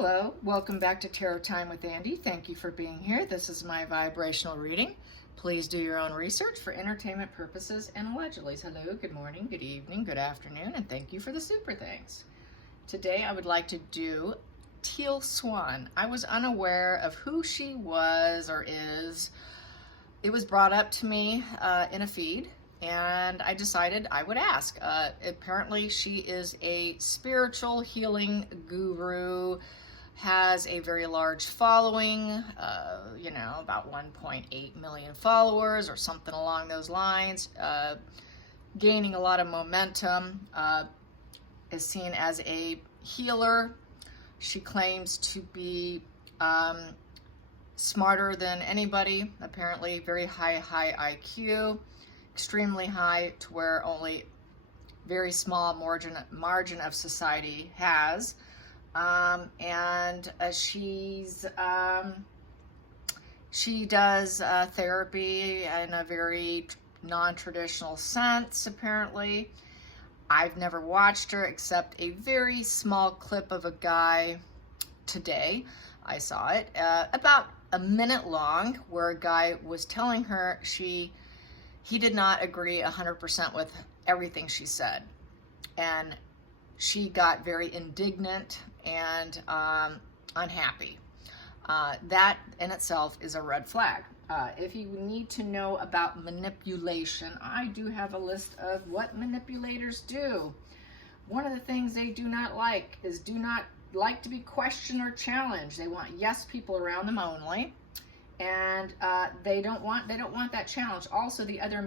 Hello, welcome back to Tarot Time with Andy. Thank you for being here. This is my vibrational reading. Please do your own research for entertainment purposes and allegedly. Hello, good morning, good evening, good afternoon, and thank you for the super thanks. Today I would like to do Teal Swan. I was unaware of who she was or is. It was brought up to me in a feed, and I decided I would ask. Apparently she is a spiritual healing guru, has a very large following, about 1.8 million followers or something along those lines, gaining a lot of momentum, is seen as a healer. She claims to be smarter than anybody, apparently very high IQ, extremely high to where only very small margin of society has. She does therapy in a very non-traditional sense, apparently. I've never watched her except a very small clip of a guy today. I saw it, about a minute long, where a guy was telling her he did not agree 100% with everything she said. And she got very indignant and unhappy. That in itself is a red flag. If you need to know about manipulation, I do have a list of what manipulators do. One of the things they do not like is do not like to be questioned or challenged. They want yes people around them only, and they don't want that challenge. Also, the other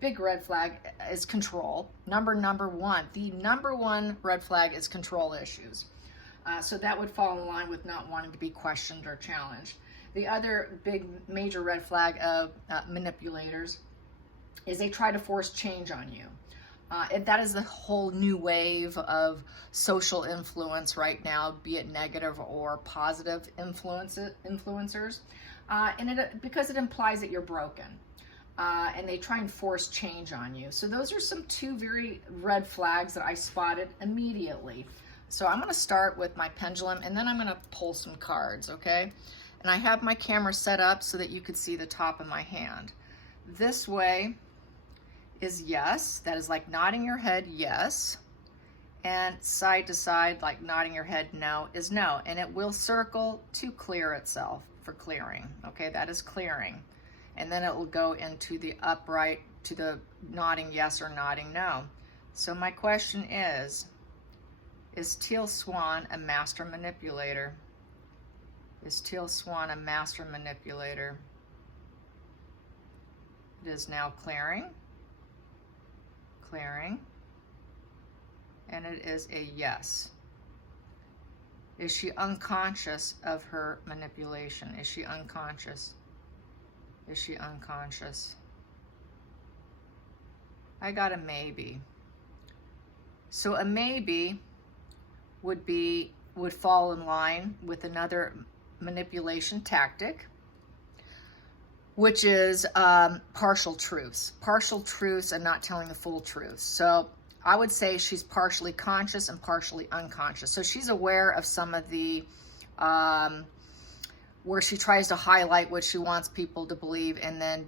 big red flag is control. Number one. The number one red flag is control issues. So that would fall in line with not wanting to be questioned or challenged. The other big major red flag of manipulators is they try to force change on you. That is the whole new wave of social influence right now, be it negative or positive influencers. Because it implies that you're broken. And they try and force change on you. So those are two very red flags that I spotted immediately. So I'm going to start with my pendulum, and then I'm going to pull some cards, okay? And I have my camera set up so that you could see the top of my hand. This way is yes. That is like nodding your head, yes. And side to side, like nodding your head, no, is no. And it will circle to clear itself for clearing, okay? That is clearing. And then it will go into the upright, to the nodding yes or nodding no. So my question is Teal Swan a master manipulator? Is Teal Swan a master manipulator? It is now clearing, and it is a yes. Is she unconscious of her manipulation? Is she unconscious? Is she unconscious? I got a maybe. So a maybe would fall in line with another manipulation tactic, which is partial truths. Partial truths and not telling the full truth. So I would say she's partially conscious and partially unconscious. So she's aware of some of the where she tries to highlight what she wants people to believe and then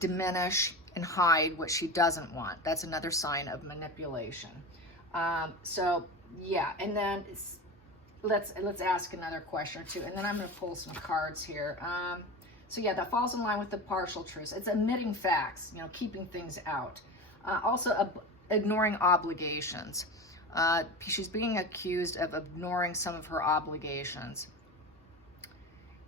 diminish and hide what she doesn't want. That's another sign of manipulation. So yeah, and then let's ask another question or two, and then I'm going to pull some cards here. So yeah, that falls in line with the partial truths. It's omitting facts, keeping things out. Also ignoring obligations. She's being accused of ignoring some of her obligations.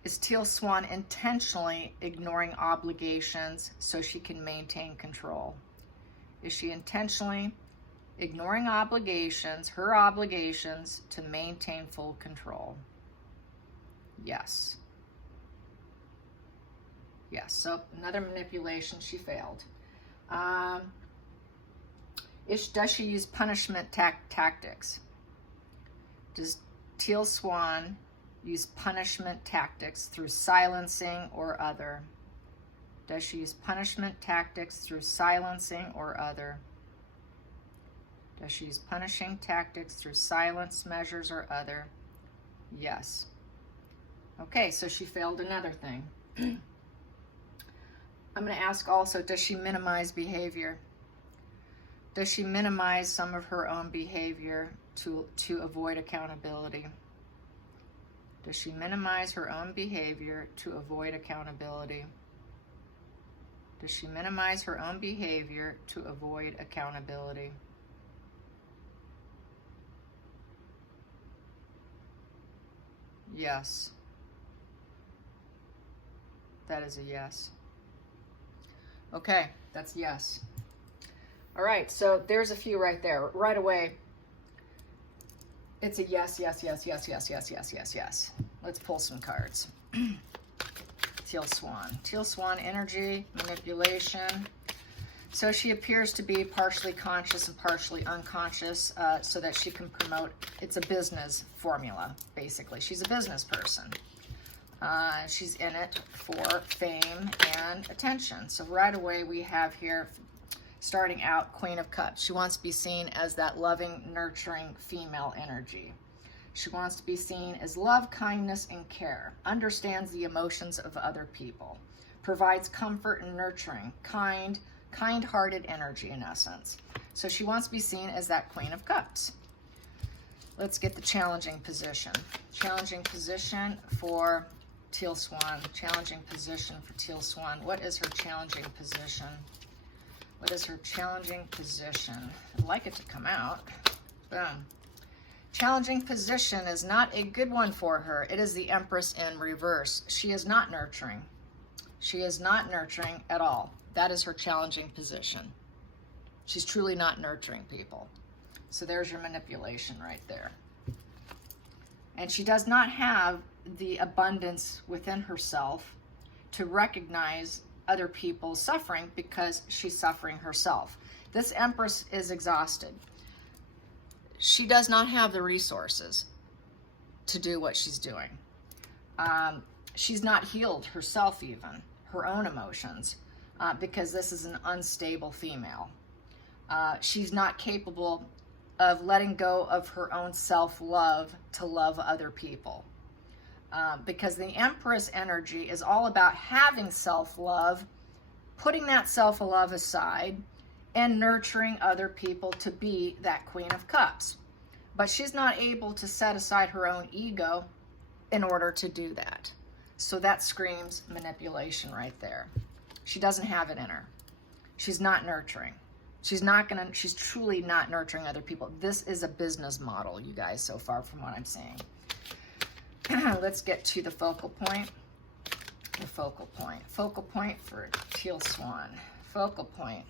Is Teal Swan intentionally ignoring obligations so she can maintain control? Is she intentionally ignoring obligations, her obligations, to maintain full control? Yes. Yes, so another manipulation, she failed. Does she use punishment tactics? Does Teal Swan use punishment tactics through silencing or other? Does she use punishment tactics through silencing or other? Does she use punishing tactics through silence, measures, or other? Yes. Okay, so she failed another thing. I'm going to ask also, does she minimize behavior? Does she minimize some of her own behavior to avoid accountability? Does she minimize her own behavior to avoid accountability? Does she minimize her own behavior to avoid accountability? Yes. That is a yes. Okay, that's yes. All right, so there's a few right there. Right away, it's a yes, yes, yes, yes, yes, yes, yes, yes, yes. Let's pull some cards. Teal swan. Teal swan energy, manipulation. So she appears to be partially conscious and partially unconscious so that she can promote. It's a business formula, basically. She's a business person. She's in it for fame and attention. So right away we have here, starting out, Queen of Cups. She wants to be seen as that loving, nurturing female energy. She wants to be seen as love, kindness, and care, understands the emotions of other people, provides comfort and nurturing, kind-hearted energy in essence. So she wants to be seen as that Queen of Cups. Let's get the challenging position. Challenging position for Teal Swan. Challenging position for Teal Swan. What is her challenging position? What is her challenging position? I'd like it to come out. Boom. Challenging position is not a good one for her. It is the Empress in reverse. She is not nurturing. She is not nurturing at all. That is her challenging position. She's truly not nurturing people. So there's your manipulation right there. And she does not have the abundance within herself to recognize other people's suffering because she's suffering herself. This Empress is exhausted. She does not have the resources to do what she's doing. She's not healed herself even, her own emotions, because this is an unstable female. She's not capable of letting go of her own self-love to love other people. Because the Empress energy is all about having self-love, putting that self-love aside, and nurturing other people to be that Queen of Cups. But she's not able to set aside her own ego in order to do that. So that screams manipulation right there. She doesn't have it in her. She's not nurturing. She's truly not nurturing other people. This is a business model, you guys, so far from what I'm saying. Let's get to the focal point. The focal point. Focal point for Teal Swan. Focal point.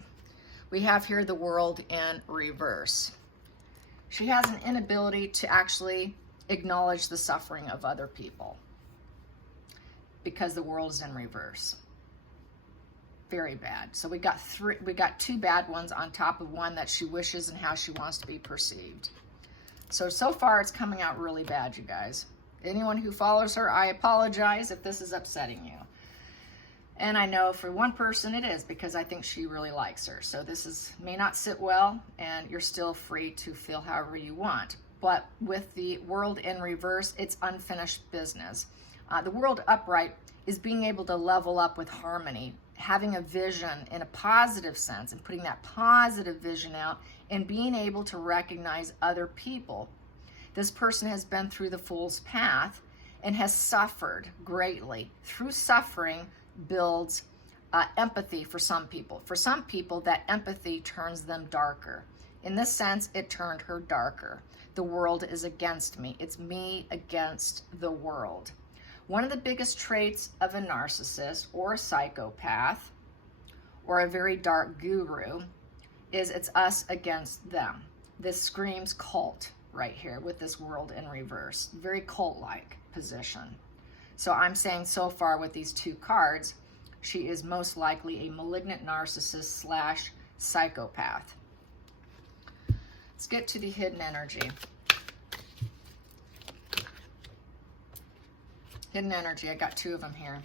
We have here the World in reverse. She has an inability to actually acknowledge the suffering of other people because the world is in reverse. Very bad. So we got two bad ones on top of one that she wishes and how she wants to be perceived. So far it's coming out really bad, you guys. Anyone who follows her, I apologize if this is upsetting you. And I know for one person it is, because I think she really likes her. So this may not sit well, and you're still free to feel however you want. But with the World in reverse, it's unfinished business. The World upright is being able to level up with harmony, having a vision in a positive sense, and putting that positive vision out, and being able to recognize other people. This person has been through the Fool's Path and has suffered greatly. Through suffering builds empathy for some people. For some people, that empathy turns them darker. In this sense, it turned her darker. The world is against me. It's me against the world. One of the biggest traits of a narcissist or a psychopath or a very dark guru is it's us against them. This screams cult right here with this World in reverse. Very cult-like position. So I'm saying so far with these two cards, she is most likely a malignant narcissist / psychopath. Let's get to the hidden energy. Hidden energy, I got two of them here.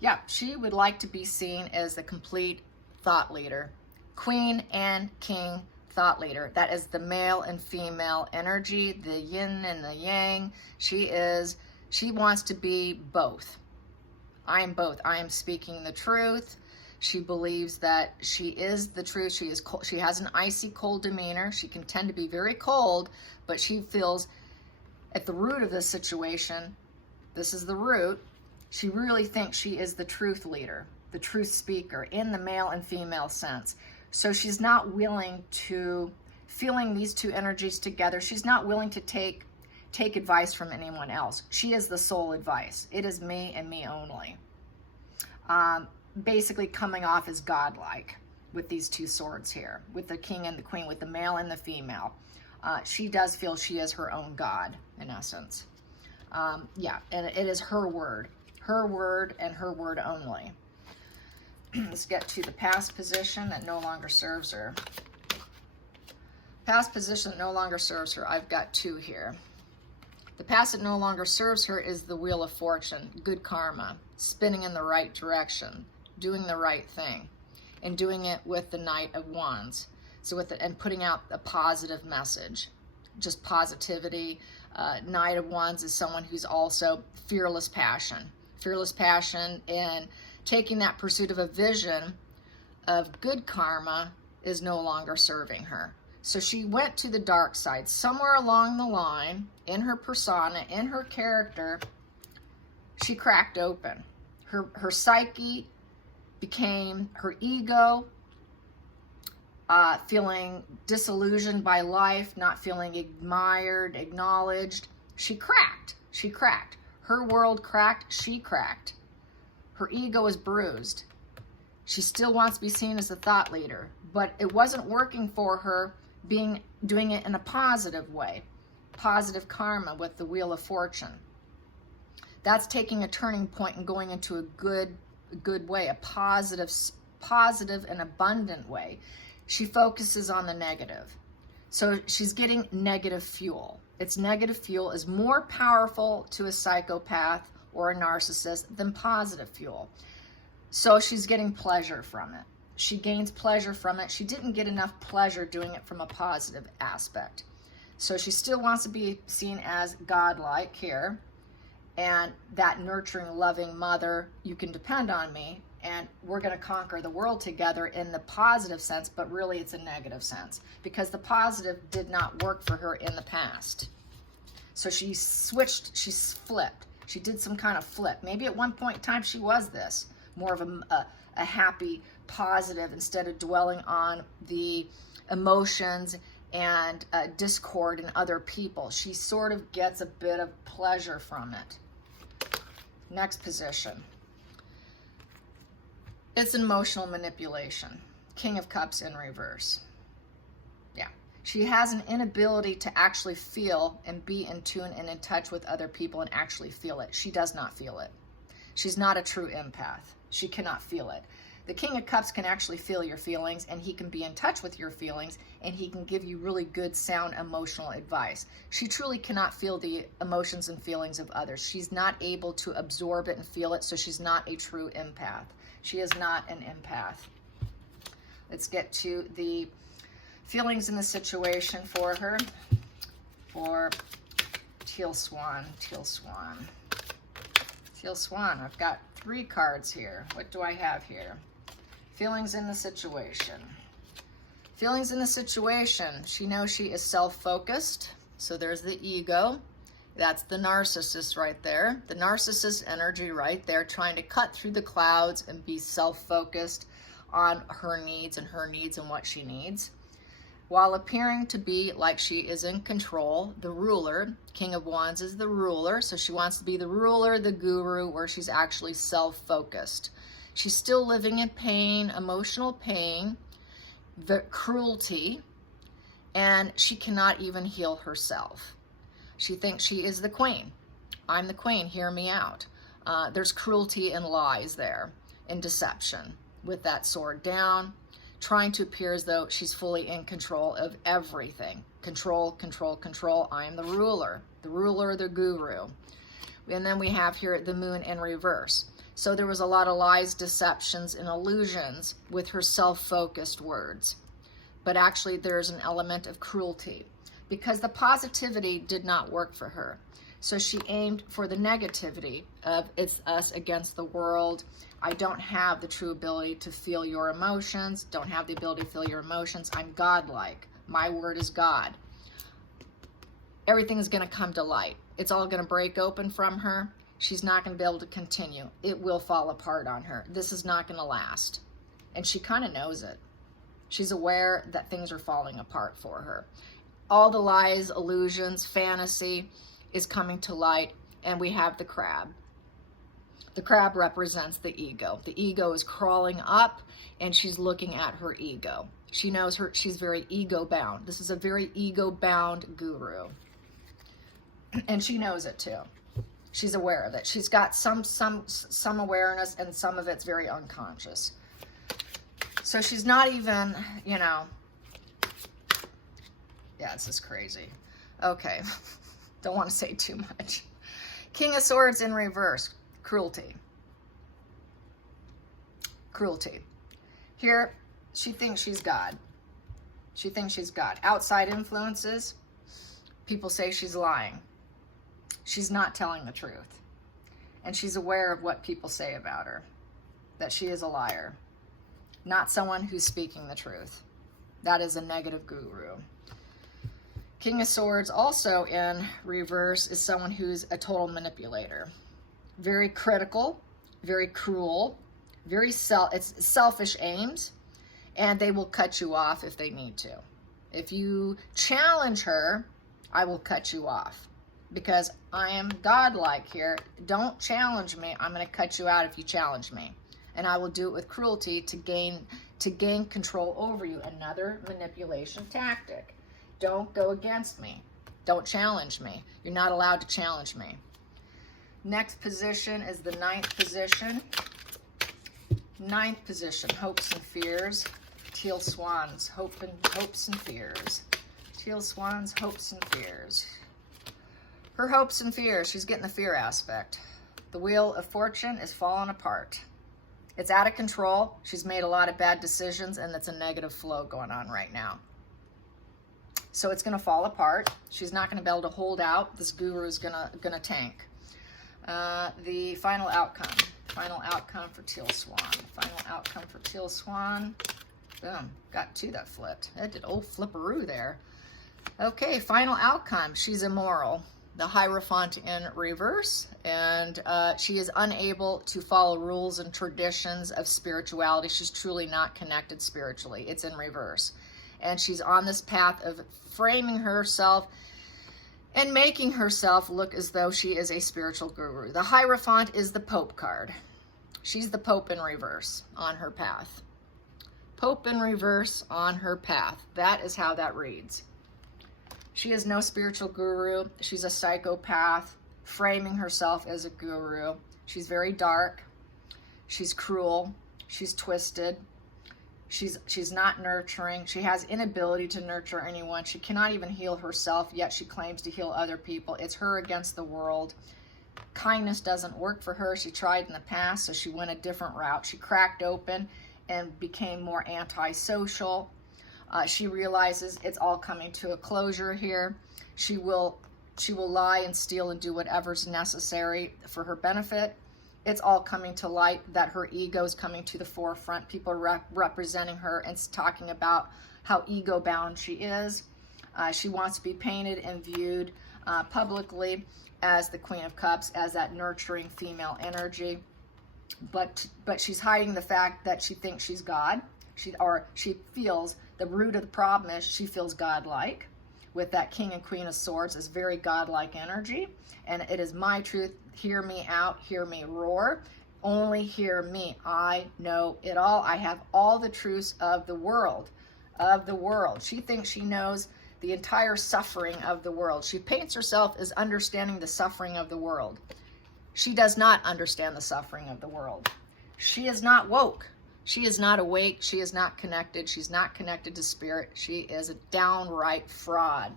Yeah, she would like to be seen as the complete thought leader. Queen and king thought leader. That is the male and female energy, the yin and the yang. She wants to be both. I am both. I am speaking the truth. She believes that she is the truth. She is cold. She has an icy cold demeanor. She can tend to be very cold, but she feels at the root of this situation, this is the root, she really thinks she is the truth leader, the truth speaker in the male and female sense. So she's not willing to, feeling these two energies together, she's not willing to take advice from anyone else. She is the sole advice. It is me and me only. Basically coming off as godlike with these two swords here, with the king and the queen, with the male and the female. She does feel she is her own god, in essence. Yeah, and it is her word and her word only. Let's get to the past position that no longer serves her. Past position that no longer serves her. I've got two here. The past that no longer serves her is the Wheel of Fortune, good karma, spinning in the right direction, doing the right thing, and doing it with the Knight of Wands. So and putting out a positive message, just positivity. Knight of Wands is someone who's also fearless passion in taking that pursuit of a vision of good karma is no longer serving her. So she went to the dark side. Somewhere along the line, in her persona, in her character, she cracked open. Her psyche became her ego, feeling disillusioned by life, not feeling admired, acknowledged. She cracked. Her world cracked, she cracked. Her ego is bruised. She still wants to be seen as a thought leader, but it wasn't working for her doing it in a positive way. Positive karma with the Wheel of Fortune. That's taking a turning point and going into a good way, a positive and abundant way. She focuses on the negative. So she's getting negative fuel. Its negative fuel is more powerful to a psychopath or a narcissist than positive fuel. So she's getting pleasure from it. She gains pleasure from it. She didn't get enough pleasure doing it from a positive aspect. So she still wants to be seen as godlike here, and that nurturing, loving mother, you can depend on me, and we're going to conquer the world together in the positive sense, but really it's a negative sense because the positive did not work for her in the past. So she switched, she flipped. She did some kind of flip. Maybe at one point in time she was this, more of a happy, positive, instead of dwelling on the emotions and discord in other people. She sort of gets a bit of pleasure from it. Next position. It's emotional manipulation. King of Cups in reverse. Yeah. She has an inability to actually feel and be in tune and in touch with other people and actually feel it. She does not feel it. She's not a true empath. She cannot feel it. The King of Cups can actually feel your feelings, and he can be in touch with your feelings, and he can give you really good, sound, emotional advice. She truly cannot feel the emotions and feelings of others. She's not able to absorb it and feel it, so she's not a true empath. She is not an empath. Let's get to the feelings in the situation for her. For Teal Swan, Teal Swan. Teal Swan, I've got 3 cards here. What do I have here? Feelings in the situation. Feelings in the situation. She knows she is self-focused. So there's the ego. That's the narcissist right there. The narcissist energy right there, trying to cut through the clouds and be self-focused on her needs and what she needs, while appearing to be like she is in control. The ruler, King of Wands is the ruler, so she wants to be the ruler, the guru, where she's actually self-focused. She's still living in pain, emotional pain, the cruelty, and she cannot even heal herself. She thinks she is the queen. I'm the queen, hear me out. There's cruelty and lies there, and deception with that sword down, trying to appear as though she's fully in control of everything. Control, control, control. I am the ruler, the guru. And then we have here the moon in reverse. So there was a lot of lies, deceptions, and illusions with her self-focused words. but actually there's an element of cruelty because the positivity did not work for her. So she aimed for the negativity of it's us against the world. I don't have the true ability to feel your emotions, don't have the ability to feel your emotions. I'm godlike. My word is God. Everything is going to come to light. It's all going to break open from her. She's not going to be able to continue. It will fall apart on her. This is not going to last. And she kind of knows it. She's aware that things are falling apart for her. All the lies, illusions, fantasy is coming to light, and we have the crab. The crab represents the ego. The ego is crawling up, and she's looking at her ego. She knows she's very ego-bound. This is a very ego-bound guru. And she knows it too. She's aware of it. She's got some awareness, and some of it's very unconscious. So she's not even, you know, yeah, it's just crazy. Okay, don't want to say too much. King of Swords in reverse, cruelty. Cruelty. Here, she thinks she's God. She thinks she's God. Outside influences, people say she's lying. She's not telling the truth. And she's aware of what people say about her, that she is a liar, not someone who's speaking the truth. That is a negative guru. King of Swords also in reverse is someone who's a total manipulator. Very critical, very cruel, it's selfish aims, and they will cut you off if they need to. If you challenge her, I will cut you off because I am godlike here. Don't challenge me. I'm going to cut you out if you challenge me. And I will do it with cruelty to gain control over you. Another manipulation tactic. Don't go against me. Don't challenge me. You're not allowed to challenge me. Next position is the 9th position. 9th position, hopes and fears. Teal swans, hopes and fears. Teal swans, hopes and fears. Her hopes and fears, she's getting the fear aspect. The wheel of fortune is falling apart. It's out of control. She's made a lot of bad decisions, and it's a negative flow going on right now. So it's going to fall apart. She's not going to be able to hold out. This guru is going to tank. The final outcome. Final outcome for Teal Swan. Final outcome for Teal Swan. Boom. Got 2 that flipped. That did old flipperoo there. Okay, final outcome. She's immoral. The Hierophant in reverse, and she is unable to follow rules and traditions of spirituality. She's truly not connected spiritually. It's in reverse. And she's on this path of framing herself and making herself look as though she is a spiritual guru. The Hierophant is the Pope card. She's the Pope in reverse on her path. Pope in reverse on her path. That is how that reads. She is no spiritual guru. She's a psychopath, framing herself as a guru. She's very dark. She's cruel. She's twisted. She's not nurturing. She has inability to nurture anyone. She cannot even heal herself, yet she claims to heal other people. It's her against the world. Kindness doesn't work for her. She tried in the past, so she went a different route. She cracked open and became more antisocial. She realizes it's all coming to a closure here. She will lie and steal and do whatever's necessary for her benefit. It's all coming to light that her ego is coming to the forefront. People are representing her and talking about how ego-bound she is. She wants to be painted and viewed publicly as the Queen of Cups, as that nurturing female energy. But she's hiding the fact that she thinks she's God. She feels the root of the problem is she feels godlike. With that King and Queen of Swords is very godlike energy. And it is my truth. Hear me out. Hear me roar. Only hear me. I know it all. I have all the truths of the world. She thinks she knows the entire suffering of the world. She paints herself as understanding the suffering of the world. She does not understand the suffering of the world. She is not woke. She is not awake. She is not connected. She's not connected to spirit. She is a downright fraud.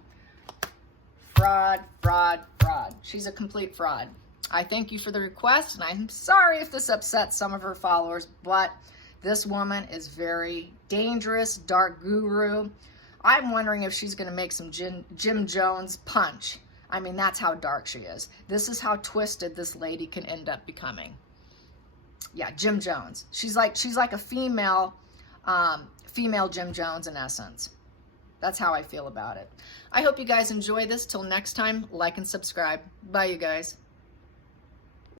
Fraud, fraud, fraud. She's a complete fraud. I thank you for the request, and I'm sorry if this upsets some of her followers, but This woman is very dangerous, dark guru. I'm wondering if she's going to make some Jim Jones punch. I mean, that's how dark she is. This is how twisted this lady can end up becoming. Yeah, Jim Jones. She's like a female Jim Jones in essence. That's how I feel about it. I hope you guys enjoy this. Till next time, like and subscribe. Bye, you guys.